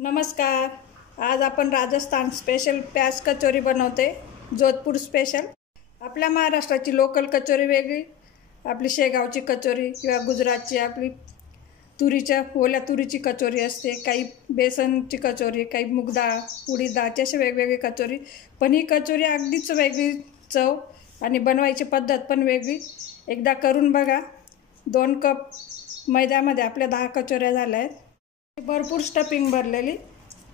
नमस्कार। आज आपण राजस्थान स्पेशल प्याज कचोरी बनवते, जोधपुर स्पेशल। आपल्या महाराष्ट्राची लोकल कचोरी वेगळी, आपली शेगावची कचोरी किंवा गुजरातची आपली ओल्या तुरीची कचोरी असते, काही बेसनची कचोरी, काही मूग डाळ, उडीद डाळची, अशी वेगवेगळी कचोरी। पण ही कचोरी अगदीच वेगळी चव आणि बनवायची पद्धत पण वेगळी। एकदा करून बघा। 2 कप मैद्यामध्ये आपल्या 10 कचोऱ्या झाल्या आहेत। भरपूर स्टफिंग भरलेली,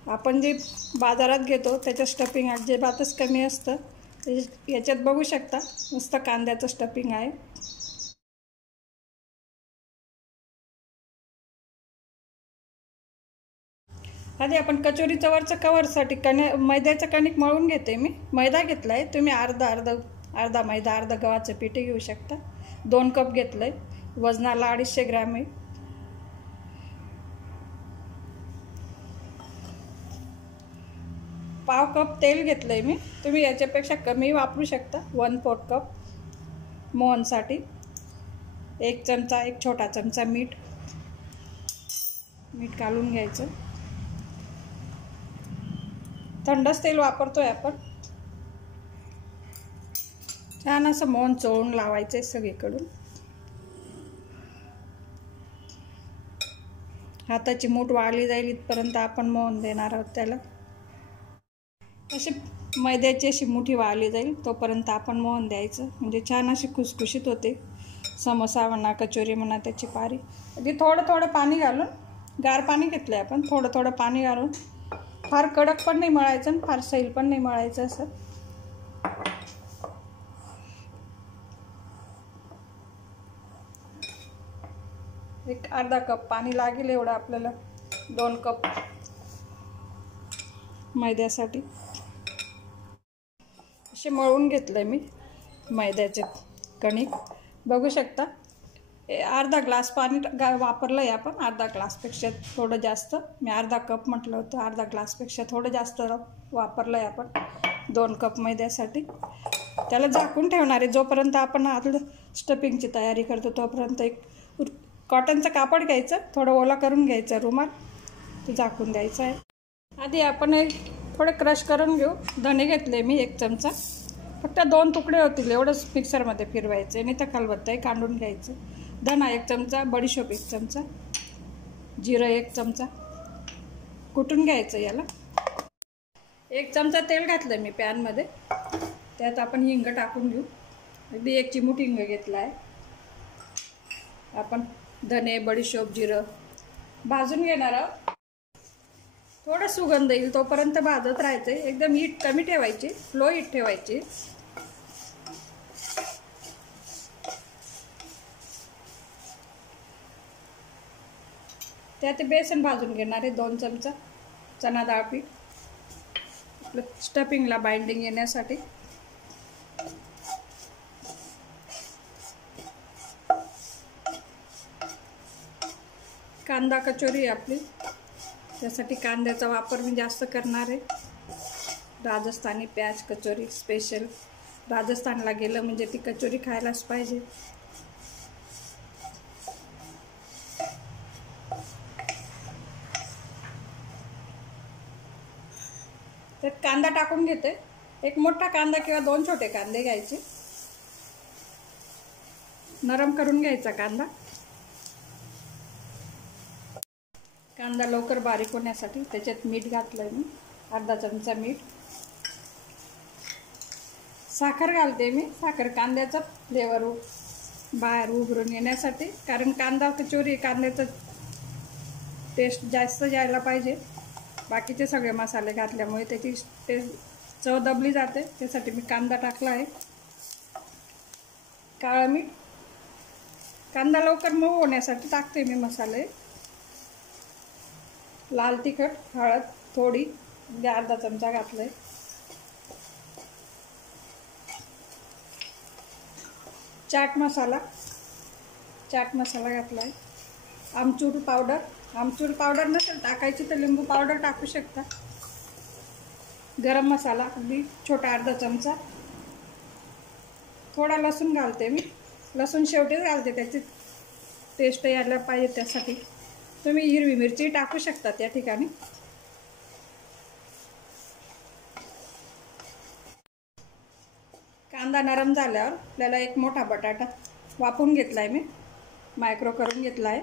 आपण जे बाजारात घेतो त्याच्या स्टफिंग अजिबातच कमी असतं। याच्यात बघू शकता नुसतं कांद्याचं स्टफिंग आहे। आधी आपण कचोरीचं वरचं कवरसाठी मैद्याचं कणिक मळून घेते। मी मैदा घेतलाय, तुम्ही अर्धा मैदा अर्धा गव्हाचं पीठ घेऊ शकता। 2 कप घेतलंय, वजनाला 250 ग्रॅम आहे। पाव कप तेल घेतलंय मी, तुम्ही याच्यापेक्षा कमी वापरू शकता। 1/4 कप मोहनसाठी, 1 चमचा, 1 छोटा चमचा मीठ घालून घ्यायचं। थंडच तेल वापरतोय आपण। छान असं मोहन चोळून लावायचंय सगळीकडून। हाताची मूठ वाळली जाईल इथपर्यंत आपण मोहन देणार आहोत त्याला। अशी मैद्याची अशी मुठी वाळली जाईल तोपर्यंत आपण मोहन द्यायचं, म्हणजे छान अशी खुसखुशीत होते। समोसा म्हणा, कचोरी म्हणा, त्याची पारी। अगदी थोडं पाणी घालून, गार पाणी घेतलंय आपण, थोडं पाणी घालून, फार कडक पण नाही मळायचं आणि फार सैल पण नाही मळायचं। असं एक अर्धा कप पाणी लागेल एवढं आपल्याला 2 कप मैद्यासाठी। असे मळून घेतलंय मी मैद्याचे कणिक, बघू शकता। अर्धा ग्लास पाणी वापरलंय आपण, अर्धा ग्लासपेक्षा थोडं जास्त। मी अर्धा कप म्हटलं होतं, अर्धा ग्लासपेक्षा थोडं जास्त वापरलंय आपण 2 कप मैद्यासाठी। त्याला झाकून ठेवणार आहे जोपर्यंत आपण आतलं स्टफिंगची तयारी करतो तोपर्यंत। एक कॉटनचं कापड घ्यायचं, थोडं ओला करून घ्यायचं रुमाल, ते झाकून द्यायचं आहे। आधी आपण थोडे क्रश करून घेऊ। धणे घेतले मी 1 चमचा, फक्त 2 तुकडे होतील एवढंच मिक्सरमध्ये फिरवायचं आणि त्या खलबत्त्यात काढून घ्यायचं। धना 1 चमचा, बडीशोप 1 चमचा, जिरं 1 चमचा कुटून घ्यायचं याला। 1 चमचा तेल घातलं मी पॅनमध्ये, त्यात आपण हिंग टाकून घेऊ। अगदी 1 चिमूट हिंग घेतला आहे आपण। धने, बडीशोप, जिरं भाजून घेणार आहोत। थोडा सुगंध येईल तोपर्यंत भाजत राहायचे। एकदम हीट कमी ठेवायची, लो हीट ठेवायची। त्यात बेसन भाजून घेणार आहे 2 चमचा चना डाळ पीठ, आपलं स्टफिंगला बाइंडिंग येण्यासाठी। कांदा कचोरी आपली, त्यासाठी कांद्याचा वापर मी जास्त करणार आहे। राजस्थानी प्याज कचोरी स्पेशल, राजस्थानला गेलं म्हणजे ती कचोरी खायलाच पाहिजे। तर कांदा टाकून घेते। 1 मोठा कांदा किंवा 2 छोटे कांदे घ्यायचे, नरम करून घ्यायचा कांदा। कांदा लवकर बारीक होण्यासाठी त्याच्यात मीठ घातलंय मी, अर्धा चमचा मीठ। साखर घालते मी, साखर कांद्याचा फ्लेवर बाहेर उभरून येण्यासाठी, कारण कांदा कचोरी कांद्याचं टेस्ट जास्त जायला पाहिजे। बाकीचे सगळे मसाले घातल्यामुळे त्याची टेस्ट चव दबली जाते, त्यासाठी मी कांदा टाकला आहे। काळं मीठ, कांदा लवकर मऊ होण्यासाठी टाकते मी मसाले। लाल तिखट, हळद थोडी, अर्धा चमचा घातलंय। चाट मसाला घातलाय। आमचूर पावडर नसेल टाकायची तर लिंबू पावडर टाकू शकता। गरम मसाला अगदी छोटा अर्धा चमचा। थोडा लसूण घालते मी, लसूण शेवटीच घालते, त्याची टेस्ट यायला पाहिजे त्यासाठी। तुम्ही हिरवी मिरची टाकू शकता त्या ठिकाणी। कांदा नरम झाल्यावर आपल्याला एक मोठा बटाटा वाफवून घेतला आहे, मी मायक्रो करून घेतला आहे.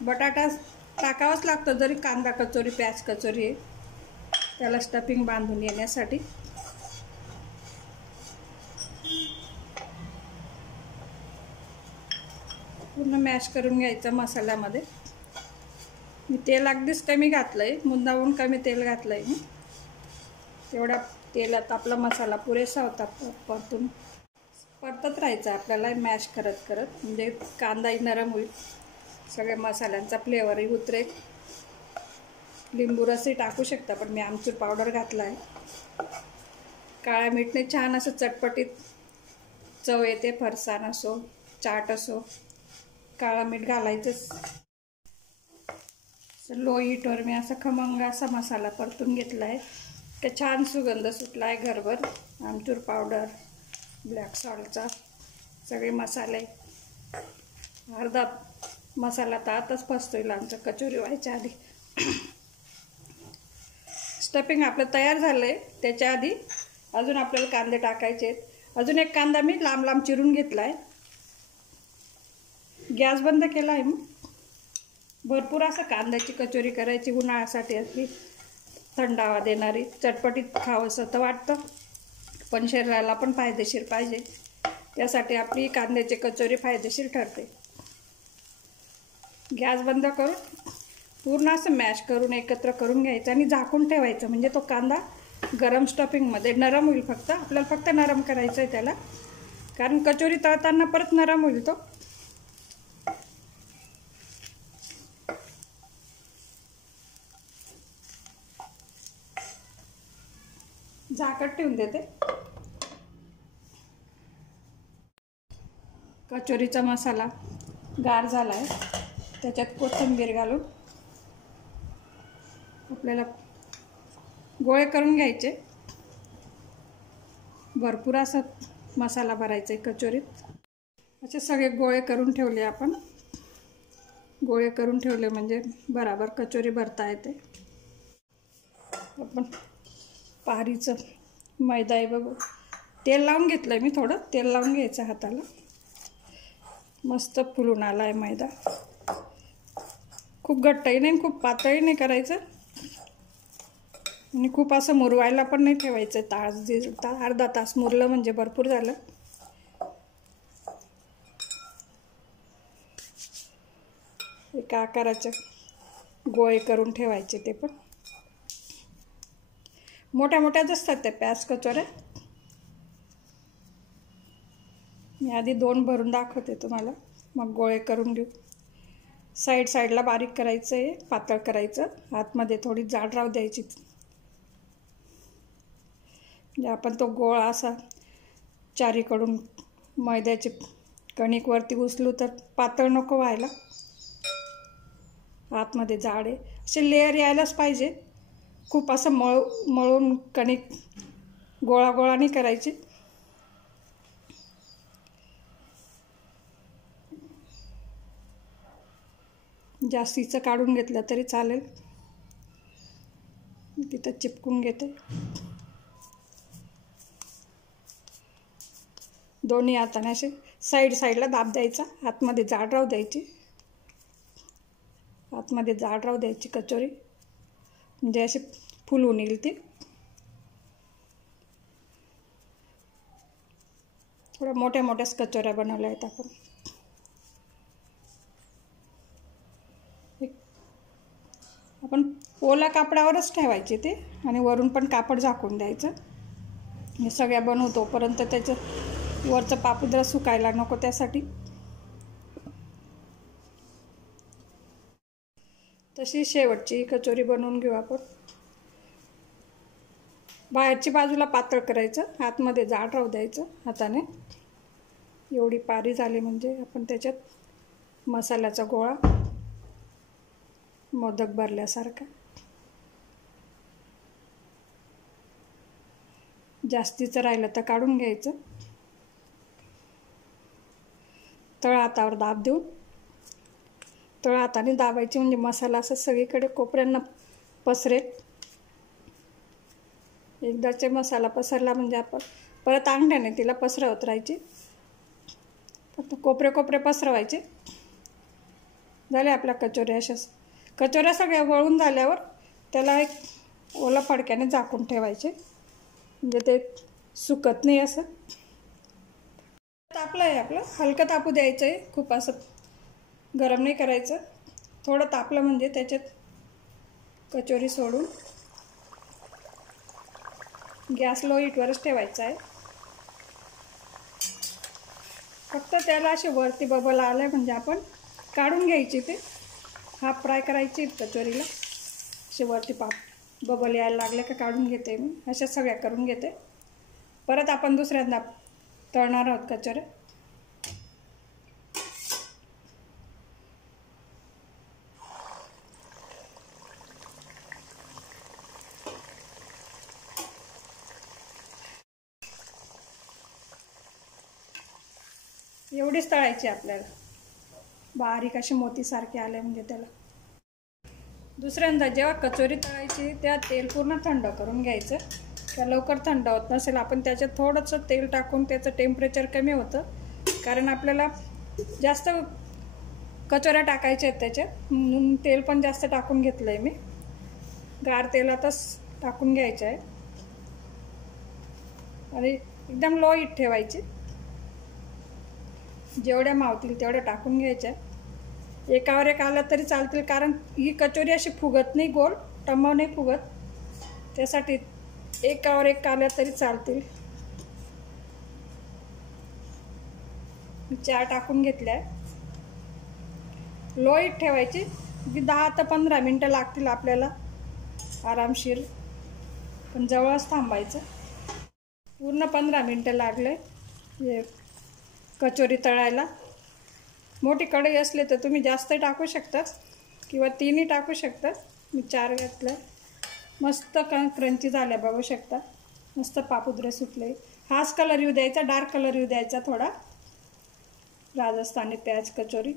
बटाटा टाकावाच लागतं, जरी कांदा कचोरी प्याज कचोरी आहे, त्याला स्टफिंग बांधून येण्यासाठी. पूर्ण मॅश करून घ्यायचं मसाल्यामध्ये. मी तेल अगदीच कमी घातलं आहे, मुद्दामून कमी तेल घातलं आहे मी. तेवढ्या तेलात आपला मसाला पुरेसा होता. परतत राहायचं आपल्याला मॅश करत करत, म्हणजे कांदाही नरम होईल, सगळ्या मसाल्यांचा फ्लेवरही उतरेल. लिंबू रसही टाकू शकता, पण मी आमचूर पावडर घातला आहे. काळ्या मीठने छान असं चटपटीत चव येते. फरसाण असो चाट असो, काळा मीठ घालायचंच. लो हीटवर मी असा खमंग असा मसाला परतून घेतला आहे. ते छान सुगंध सुटला आहे घरभर. आमचूर पावडर, ब्लॅक सॉल्टचा, सगळे मसाले. अर्धा मसाला तर आताच फसतोय आमचं कचोरी व्हायच्या आधी. स्टफिंग आपलं तयार झालं आहे. त्याच्या आधी अजून आपल्याला कांदे टाकायचे आहेत. अजून एक कांदा मी लांब लांब चिरून घेतला आहे. गॅस बंद केला आहे. मग भरपूर असं कांद्याची कचोरी करायची, उन्हाळ्यासाठी असली थंडावा देणारी, चटपटीत खावंसं तर वाटतं, पण शरीराला पण फायदेशीर पाहिजे. त्यासाठी आपली कांद्याची कचोरी फायदेशीर ठरते. गॅस बंद करून पूर्ण असं मॅश करून एकत्र करून घ्यायचं आणि झाकून ठेवायचं, म्हणजे तो कांदा गरम स्टफिंगमध्ये नरम होईल. आपल्याला फक्त नरम करायचं आहे त्याला, कारण कचोरी तळताना परत नरम होईल तो. झाकण ठेवून देते. कचोरीचा मसाला गार झाला आहे, त्याच्यात कोथिंबीर घालून आपल्याला गोळे करून घ्यायचे. भरपूर असा मसाला भरायचा आहे कचोरीत. असे सगळे गोळे करून ठेवले आपण. गोळे करून ठेवले म्हणजे बराबर कचोरी भरता येते. आपण पारीचं मैदा आहे बघू, तेल लावून घेतलं आहे मी. थोडं तेल लावून घ्यायचं हाताला. मस्त फुलून आला आहे मैदा. खूप घट्टही नाही, खूप पातळही नाही करायचं, आणि खूप असं मुरवायला पण नाही ठेवायचं. अर्धा तास मुरलं म्हणजे भरपूर झालं. एका आकाराचे गोळे करून ठेवायचे. ते पण मोठ्या मोठ्याच असतात त्या प्याज कचोऱ्या. मी आधी 2 भरून दाखवते तुम्हाला, मग गोळे करून घेऊ. साईडला बारीक करायचं आहे, पातळ करायचं. आतमध्ये थोडी जाड राहू द्यायची. म्हणजे आपण तो गोळा असा चारीकडून मैद्याची कणिकवरती उचलू तर पातळ नको व्हायला, आतमध्ये जाड आहे. असे लेयर यायलाच पाहिजे. खूप असं मळून कणिक गोळा नाही करायची. जास्तीचं काढून घेतलं तरी चालेल. तिथं चिपकून घेते. दोन्ही हाताने असे साईडला दाब द्यायचा. आतमध्ये जाड राहू द्यायची. आतमध्ये जाड राहू द्यायची कचोरी, म्हणजे अशी फुलून येईल ती. थोड्या मोठ्या मोठ्याच कचोऱ्या बनवल्या आहेत आपण. आपण ओला कापडावरच ठेवायचे ते, आणि वरून पण कापड झाकून द्यायचं. हे सगळ्या बनवतोपर्यंत त्याचं वरचं पापुद्रा सुकायला नको, त्यासाठी. तशी शेवटची कचोरी बनवून घेऊ आपण. बाहेरची बाजूला पातळ करायचं, आतमध्ये जाड राहू द्यायचं हाताने. एवढी पारी झाली म्हणजे आपण त्याच्यात मसाल्याचा गोळा मोदक भरल्यासारखा. जास्तीचं राहिलं तर काढून घ्यायचं. तळ हातावर दाब देऊन तळ हाताने दाबायची, म्हणजे मसाला असं सगळीकडे कोपऱ्यांना पसरेल. एकदाचे मसाला पसरला म्हणजे आपण परत अंगठ्याने तिला पसरवत राहायची, फक्त कोपरे कोपरे पसरवायचे. झाले आपल्या कचोऱ्या. अशाच कचोऱ्या सगळ्या वळून झाल्यावर त्याला एक ओला फडक्याने झाकून ठेवायचे, म्हणजे ते सुकत नाही. असं तापलं आहे आपलं, हलकं तापू द्यायचं आहे, खूप असं गरम नाही करायचं. थोडं तापलं म्हणजे त्याच्यात कचोरी सोडून गॅस लो हीटवरच ठेवायचा आहे. फक्त त्याला असे वरती बबल आले म्हणजे आपण काढून घ्यायची, ते हाफ फ्राय करायची कचोरीला. असे वरती बबल यायला लागले का काढून घेते मी. अशा सगळ्या करून घेते. परत आपण दुसऱ्यांदा तळणार आहोत कचोऱ्या. एवढीच तळायची आपल्याला, बारीक असे मोतीसारखे आले म्हणजे त्याला. दुसऱ्यांदा जेव्हा कचोरी तळायची तेव्हा तेल पूर्ण थंड करून घ्यायचं. त्या लवकर थंड होत नसेल, आपण त्याच्यात थोडंसं तेल टाकून त्याचं टेम्परेचर कमी होतं, कारण आपल्याला जास्त कचोऱ्या टाकायच्या आहेत त्याच्यात, म्हणून तेल पण जास्त टाकून घेतलं आहे मी. गार तेलातच टाकून घ्यायचं आहे आणि एकदम लो हीट ठेवायची. जेवढ्या मावतील तेवढ्या टाकून घ्यायच्या. एकावर एक आलं तरी चालतील, कारण ही कचोरी अशी फुगत नाही, गोल टम्म नाही फुगत, त्यासाठी एकावर एक आल्या तरी चालतील. 4 टाकून घेतल्या. लो हीट ठेवायची. 10 ते 15 मिनटं लागतील आपल्याला आरामशीर, पण जवळच थांबायचं. पूर्ण 15 मिनटं लागले हे कचोरी तळायला. मोठी कढई असली तर तुम्ही जास्त टाकू शकता किंवा 3ही टाकू शकता. मी 4 घातल्या. मस्त क्रंची झाल्या बघू शकता, मस्त पापुद्रे सुटले. हाच कलर येऊ द्यायचा, डार्क कलर येऊ द्यायचा थोडा. राजस्थानी प्याज कचोरी.